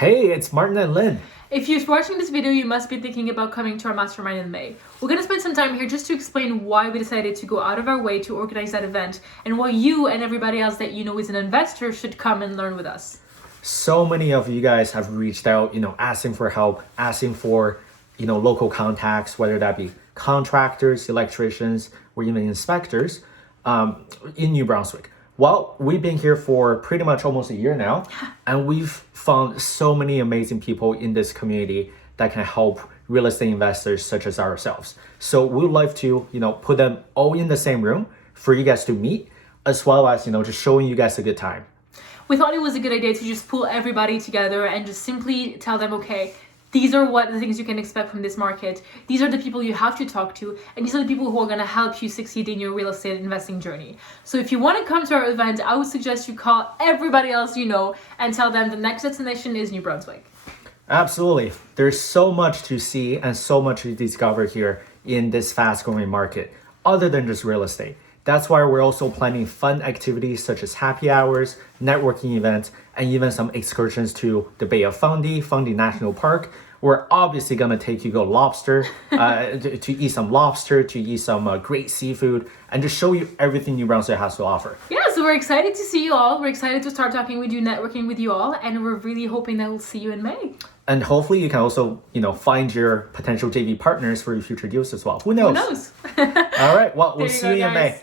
Hey, it's Martin and Lynn. If you're watching this video, you must be thinking about coming to our Mastermind in May. We're going to spend some time here just to explain why we decided to go out of our way to organize that event and why you and everybody else that you know is an investor should come and learn with us. So many of you guys have reached out, asking for help, asking for, local contacts, whether that be contractors, electricians, or even inspectors in New Brunswick. Well, we've been here for pretty much almost a year now, and we've found so many amazing people in this community that can help real estate investors such as ourselves. So we'd love to, put them all in the same room for you guys to meet, as well as, just showing you guys a good time. We thought it was a good idea to just pull everybody together and just simply tell them, okay, these are what the things you can expect from this market. These are the people you have to talk to, and these are the people who are going to help you succeed in your real estate investing journey. So if you want to come to our event, I would suggest you call everybody else you know and tell them the next destination is New Brunswick. Absolutely. There's so much to see and so much to discover here in this fast-growing market, other than just real estate. That's why we're also planning fun activities such as happy hours, networking events, and even some excursions to the Bay of Fundy National Park. We're obviously going to take you go lobster, to eat some lobster, to eat some great seafood, and just show you everything New Brunswick has to offer. Yeah, so we're excited to see you all. We're excited to start talking with you, networking with you all, and we're really hoping that we'll see you in May. And hopefully you can also, find your potential JV partners for your future deals as well. Who knows? Who knows? All right, well, we'll see you in May.